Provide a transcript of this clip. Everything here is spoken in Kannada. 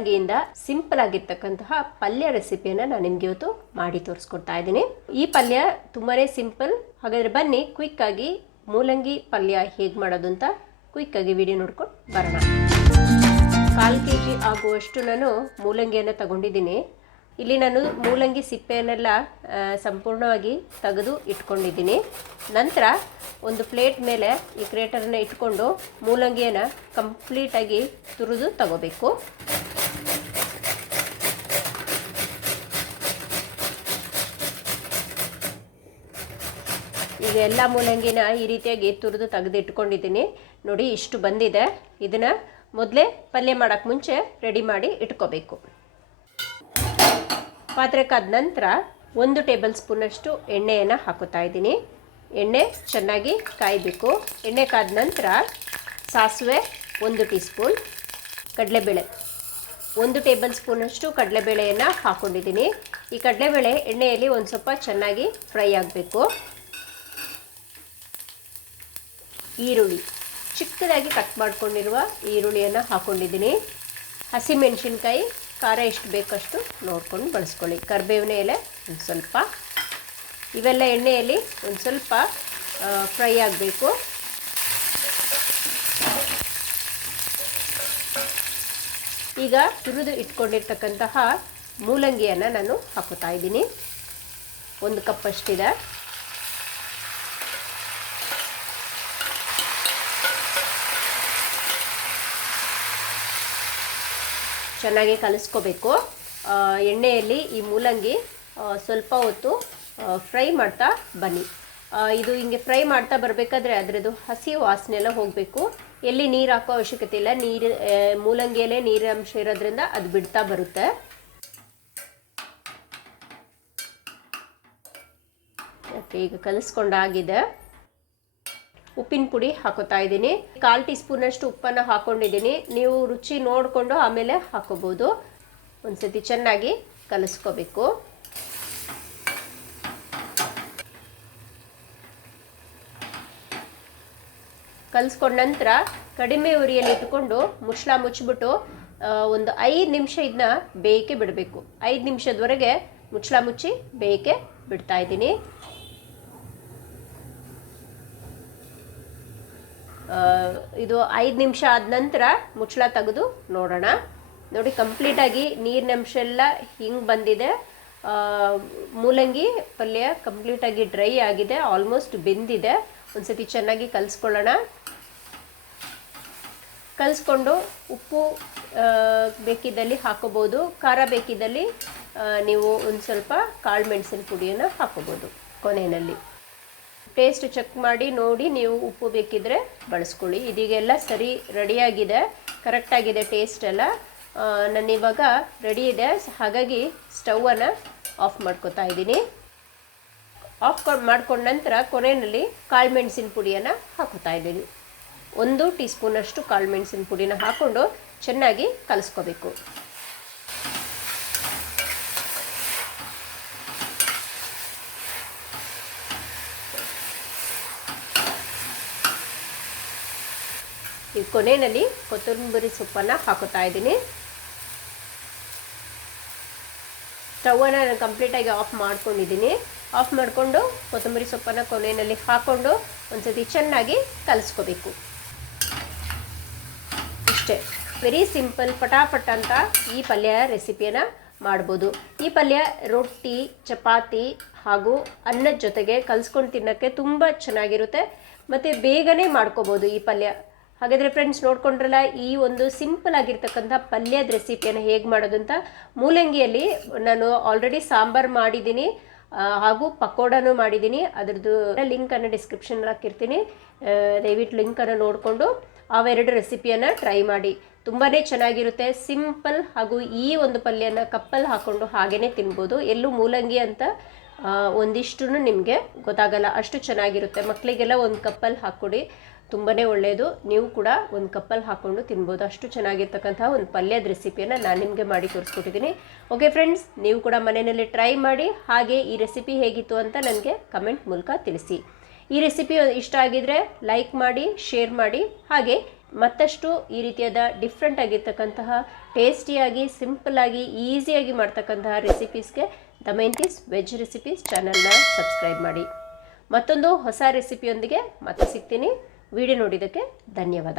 ಮೂಲಂಗಿಯಿಂದ ಸಿಂಪಲ್ ಆಗಿರ್ತಕ್ಕಂತಹ ಪಲ್ಯ ರೆಸಿಪಿಯನ್ನು ನಾನು ನಿಮಗೆ ಇವತ್ತು ಮಾಡಿ ತೋರಿಸ್ಕೊಡ್ತಾ ಇದ್ದೀನಿ. ಈ ಪಲ್ಯ ತುಂಬಾ ಸಿಂಪಲ್. ಹಾಗಾದರೆ ಬನ್ನಿ ಕ್ವಿಕ್ಕಾಗಿ ಮೂಲಂಗಿ ಪಲ್ಯ ಹೇಗೆ ಮಾಡೋದು ಅಂತ ಕ್ವಿಕ್ಕಾಗಿ ವಿಡಿಯೋ ನೋಡ್ಕೊಂಡು ಬರೋಣ. 1/4 kg ಆಗುವಷ್ಟು ನಾನು ಮೂಲಂಗಿಯನ್ನು ತಗೊಂಡಿದ್ದೀನಿ. ಇಲ್ಲಿ ನಾನು ಮೂಲಂಗಿ ಸಿಪ್ಪೆಯನ್ನೆಲ್ಲ ಸಂಪೂರ್ಣವಾಗಿ ತೆಗೆದು ಇಟ್ಕೊಂಡಿದ್ದೀನಿ. ನಂತರ ಒಂದು ಪ್ಲೇಟ್ ಮೇಲೆ ಈ ಗ್ರೇಟರನ್ನು ಇಟ್ಕೊಂಡು ಮೂಲಂಗಿಯನ್ನು ಕಂಪ್ಲೀಟಾಗಿ ತುರಿದು ತಗೋಬೇಕು. ಈಗ ಎಲ್ಲ ಮೂಲಂಗಿನ ಈ ರೀತಿಯಾಗಿ ತುರಿದು ತೆಗೆದು ಇಟ್ಕೊಂಡಿದ್ದೀನಿ. ನೋಡಿ ಇಷ್ಟು ಬಂದಿದೆ. ಇದನ್ನು ಮೊದಲೇ ಪಲ್ಯ ಮಾಡೋಕ್ಕೆ ಮುಂಚೆ ರೆಡಿ ಮಾಡಿ ಇಟ್ಕೋಬೇಕು. ಪಾತ್ರೆ ಕಾದ ನಂತರ 1 ಟೇಬಲ್ ಸ್ಪೂನಷ್ಟು ಎಣ್ಣೆಯನ್ನು ಹಾಕುತ್ತಾ ಇದ್ದೀನಿ. ಎಣ್ಣೆ ಚೆನ್ನಾಗಿ ಕಾಯಬೇಕು. ಎಣ್ಣೆ ಕಾದ ನಂತರ ಸಾಸಿವೆ 1 ಟೀ ಸ್ಪೂನ್, ಕಡಲೆಬೇಳೆ 1 ಟೇಬಲ್ ಸ್ಪೂನಷ್ಟು ಕಡಲೆಬೇಳೆಯನ್ನು ಹಾಕ್ಕೊಂಡಿದ್ದೀನಿ. ಈ ಕಡಲೆಬೇಳೆ ಎಣ್ಣೆಯಲ್ಲಿ ಒಂದು ಸ್ವಲ್ಪ ಚೆನ್ನಾಗಿ ಫ್ರೈ ಆಗಬೇಕು. ಈರುಳ್ಳಿ ಚಿಕ್ಕದಾಗಿ ಕಟ್ ಮಾಡ್ಕೊಂಡಿರುವ ಈರುಳ್ಳಿಯನ್ನು ಹಾಕ್ಕೊಂಡಿದ್ದೀನಿ. ಹಸಿಮೆಣಸಿನ್ಕಾಯಿ ಖಾರ ಎಷ್ಟು ಬೇಕಷ್ಟು ನೋಡ್ಕೊಂಡು ಬಳಸ್ಕೊಳ್ಳಿ. ಕರಿಬೇವಿನ ಎಲೆ ಒಂದು ಸ್ವಲ್ಪ. ಇವೆಲ್ಲ ಎಣ್ಣೆಯಲ್ಲಿ ಒಂದು ಸ್ವಲ್ಪ ಫ್ರೈ ಆಗಬೇಕು. ಈಗ ತುರಿದು ಇಟ್ಕೊಂಡಿರ್ತಕ್ಕಂತಹ ಮೂಲಂಗಿಯನ್ನು ನಾನು ಹಾಕುತ್ತಾ ಇದ್ದೀನಿ. 1 ಕಪ್ ಅಷ್ಟಿದೆ. ಚೆನ್ನಾಗಿ ಕಲಿಸ್ಕೋಬೇಕು. ಎಣ್ಣೆಯಲ್ಲಿ ಈ ಮೂಲಂಗಿ ಸ್ವಲ್ಪ ಹೊತ್ತು ಫ್ರೈ ಮಾಡ್ತಾ ಬನ್ನಿ. ಇದು ಹಿಂಗೆ ಫ್ರೈ ಮಾಡ್ತಾ ಬರಬೇಕಾದ್ರೆ ಅದರದ್ದು ಹಸಿ ವಾಸನೆ ಎಲ್ಲ ಹೋಗಬೇಕು. ಎಲ್ಲಿ ನೀರು ಹಾಕೋ ಅವಶ್ಯಕತೆ ಇಲ್ಲ. ಮೂಲಂಗಿಯಲ್ಲೇ ನೀರಿನಂಶ ಇರೋದ್ರಿಂದ ಅದು ಬಿಡ್ತಾ ಬರುತ್ತೆ. ಓಕೆ, ಈಗ ಕಲಿಸ್ಕೊಂಡಾಗಿದೆ. ಉಪ್ಪಿನ ಪುಡಿ ಹಾಕೋತಾ ಇದ್ದೀನಿ. 1/4 ಟೀ ಸ್ಪೂನಷ್ಟು ಉಪ್ಪನ್ನು ಹಾಕ್ಕೊಂಡಿದ್ದೀನಿ. ನೀವು ರುಚಿ ನೋಡಿಕೊಂಡು ಆಮೇಲೆ ಹಾಕೋಬೋದು. ಒಂದ್ಸತಿ ಚೆನ್ನಾಗಿ ಕಲಿಸ್ಕೋಬೇಕು. ಕಲಿಸ್ಕೊಂಡ ನಂತರ ಕಡಿಮೆ ಉರಿಯಲ್ಲಿ ಇಟ್ಕೊಂಡು ಮುಚ್ಚಳ ಮುಚ್ಚಿಬಿಟ್ಟು ಒಂದು 5 ನಿಮಿಷ ಇದನ್ನ ಬೇಯಕ್ಕೆ ಬಿಡಬೇಕು. 5 ನಿಮಿಷದವರೆಗೆ ಮುಚ್ಚಳ ಮುಚ್ಚಿ ಬೇಯಕ್ಕೆ ಬಿಡ್ತಾ ಇದ್ದೀನಿ. ಇದು 5 ನಿಮಿಷ ಆದ ನಂತರ ಮುಚ್ಚಳ ತೆಗೆದು ನೋಡೋಣ. ನೋಡಿ ಕಂಪ್ಲೀಟಾಗಿ ನೀರಿನಂಶ ಎಲ್ಲ ಹಿಂಗೆ ಬಂದಿದೆ. ಮೂಲಂಗಿ ಪಲ್ಯ ಕಂಪ್ಲೀಟಾಗಿ ಡ್ರೈ ಆಗಿದೆ, ಆಲ್ಮೋಸ್ಟ್ ಬೆಂದಿದೆ. ಒಂದ್ಸತಿ ಚೆನ್ನಾಗಿ ಕಲಿಸ್ಕೊಳ್ಳೋಣ. ಕಲಿಸ್ಕೊಂಡು ಉಪ್ಪು ಬೇಕಿದ್ದಲ್ಲಿ ಹಾಕೋಬೋದು. ಖಾರ ಬೇಕಿದ್ದಲ್ಲಿ ನೀವು ಒಂದು ಸ್ವಲ್ಪ ಕಾಳು ಮೆಣಸಿನ ಪುಡಿಯನ್ನು ಹಾಕೋಬೋದು ಕೊನೆಯಲ್ಲಿ. ಟೇಸ್ಟ್ ಚೆಕ್ ಮಾಡಿ ನೋಡಿ ನೀವು ಉಪ್ಪು ಬೇಕಿದ್ದರೆ ಬಳಸ್ಕೊಳ್ಳಿ. ಇದೀಗೆಲ್ಲ ಸರಿ ರೆಡಿಯಾಗಿದೆ, ಕರೆಕ್ಟಾಗಿದೆ ಟೇಸ್ಟ್ ಎಲ್ಲ. ನಾನಿವಾಗ ರೆಡಿ ಇದೆ, ಹಾಗಾಗಿ ಸ್ಟವನ್ನು ಆಫ್ ಮಾಡ್ಕೋತಾ ಇದ್ದೀನಿ. ಆಫ್ ಮಾಡ್ಕೊಂಡ ನಂತರ ಕೊನೆಯಲ್ಲಿ ಕಾಳು ಮೆಣಸಿನ ಪುಡಿಯನ್ನು ಹಾಕೋತಾ ಇದ್ದೀನಿ. 1 ಟೀ ಸ್ಪೂನಷ್ಟು ಕಾಳು ಮೆಣಸಿನ ಪುಡಿನ ಹಾಕ್ಕೊಂಡು ಚೆನ್ನಾಗಿ ಕಲಿಸ್ಕೋಬೇಕು. ಈ ಕೊನೆಯಲ್ಲಿ ಕೊತ್ತಂಬರಿ ಸೊಪ್ಪನ್ನು ಹಾಕೋತಾ ಇದ್ದೀನಿ. ಸ್ಟವನ್ನು ನಾನು ಕಂಪ್ಲೀಟಾಗಿ ಆಫ್ ಮಾಡ್ಕೊಂಡಿದ್ದೀನಿ. ಆಫ್ ಮಾಡಿಕೊಂಡು ಕೊತ್ತಂಬರಿ ಸೊಪ್ಪನ್ನು ಕೊನೆಯಲ್ಲಿ ಹಾಕ್ಕೊಂಡು ಒಂದ್ಸತಿ ಚೆನ್ನಾಗಿ ಕಲಿಸ್ಕೋಬೇಕು. ಇಷ್ಟೇ, ವೆರಿ ಸಿಂಪಲ್, ಪಟಾಪಟ್ ಅಂತ ಈ ಪಲ್ಯ ರೆಸಿಪಿಯನ್ನು ಮಾಡ್ಬೋದು. ಈ ಪಲ್ಯ ರೊಟ್ಟಿ, ಚಪಾತಿ ಹಾಗೂ ಅನ್ನದ ಜೊತೆಗೆ ಕಲಿಸ್ಕೊಂಡು ತಿನ್ನೋಕ್ಕೆ ತುಂಬ ಚೆನ್ನಾಗಿರುತ್ತೆ ಮತ್ತು ಬೇಗನೆ ಮಾಡ್ಕೋಬೋದು ಈ ಪಲ್ಯ. ಹಾಗಾದರೆ ಫ್ರೆಂಡ್ಸ್ ನೋಡ್ಕೊಂಡ್ರಲ್ಲ ಈ ಒಂದು ಸಿಂಪಲ್ ಆಗಿರ್ತಕ್ಕಂಥ ಪಲ್ಯದ ರೆಸಿಪಿಯನ್ನು ಹೇಗೆ ಮಾಡೋದು ಅಂತ. ಮೂಲಂಗಿಯಲ್ಲಿ ನಾನು ಆಲ್ರೆಡಿ ಸಾಂಬಾರು ಮಾಡಿದ್ದೀನಿ ಹಾಗೂ ಪಕೋಡನೂ ಮಾಡಿದ್ದೀನಿ. ಅದರದ್ದು ಲಿಂಕನ್ನು ಡಿಸ್ಕ್ರಿಪ್ಷನ್ ಹಾಕಿರ್ತೀನಿ. ದಯವಿಟ್ಟು ಲಿಂಕನ್ನು ನೋಡಿಕೊಂಡು ಅವೆರಡು ರೆಸಿಪಿಯನ್ನು ಟ್ರೈ ಮಾಡಿ. ತುಂಬಾ ಚೆನ್ನಾಗಿರುತ್ತೆ, ಸಿಂಪಲ್. ಹಾಗೂ ಈ ಒಂದು ಪಲ್ಯನ ಕಪ್ಪಲ್ಲಿ ಹಾಕ್ಕೊಂಡು ಹಾಗೇ ತಿನ್ಬೋದು. ಎಲ್ಲೂ ಮೂಲಂಗಿ ಅಂತ ಒಂದಿಷ್ಟು ನಿಮಗೆ ಗೊತ್ತಾಗಲ್ಲ, ಅಷ್ಟು ಚೆನ್ನಾಗಿರುತ್ತೆ. ಮಕ್ಕಳಿಗೆಲ್ಲ ಒಂದು ಕಪ್ಪಲ್ಲಿ ಹಾಕ್ಕೊಡಿ, ತುಂಬಾ ಒಳ್ಳೆಯದು. ನೀವು ಕೂಡ ಒಂದು ಕಪ್ಪಲ್ಲಿ ಹಾಕ್ಕೊಂಡು ತಿನ್ಬೋದು. ಅಷ್ಟು ಚೆನ್ನಾಗಿರ್ತಕ್ಕಂಥ ಒಂದು ಪಲ್ಯದ ರೆಸಿಪಿಯನ್ನು ನಾನು ನಿಮಗೆ ಮಾಡಿ ತೋರಿಸ್ಕೊಟ್ಟಿದ್ದೀನಿ. ಓಕೆ ಫ್ರೆಂಡ್ಸ್, ನೀವು ಕೂಡ ಮನೆಯಲ್ಲಿ ಟ್ರೈ ಮಾಡಿ. ಹಾಗೆ ಈ ರೆಸಿಪಿ ಹೇಗಿತ್ತು ಅಂತ ನನಗೆ ಕಮೆಂಟ್ ಮೂಲಕ ತಿಳಿಸಿ. ಈ ರೆಸಿಪಿ ಇಷ್ಟ ಆಗಿದ್ರೆ ಲೈಕ್ ಮಾಡಿ, ಶೇರ್ ಮಾಡಿ. ಹಾಗೆ ಮತ್ತಷ್ಟು ಈ ರೀತಿಯಾದ ಡಿಫ್ರೆಂಟ್ ಆಗಿರ್ತಕ್ಕಂತಹ ಟೇಸ್ಟಿಯಾಗಿ ಸಿಂಪಲ್ಲಾಗಿ ಈಸಿಯಾಗಿ ಮಾಡ್ತಕ್ಕಂತಹ ರೆಸಿಪೀಸ್ಗೆ ದಮಯಂತೀಸ್ ವೆಜ್ ರೆಸಿಪೀಸ್ ಚಾನಲ್ನ ಸಬ್ಸ್ಕ್ರೈಬ್ ಮಾಡಿ. ಮತ್ತೊಂದು ಹೊಸ ರೆಸಿಪಿಯೊಂದಿಗೆ ಮತ್ತೆ ಸಿಗ್ತೀನಿ. ವಿಡಿಯೋ ನೋಡಿದ್ದಕ್ಕೆ ಧನ್ಯವಾದ.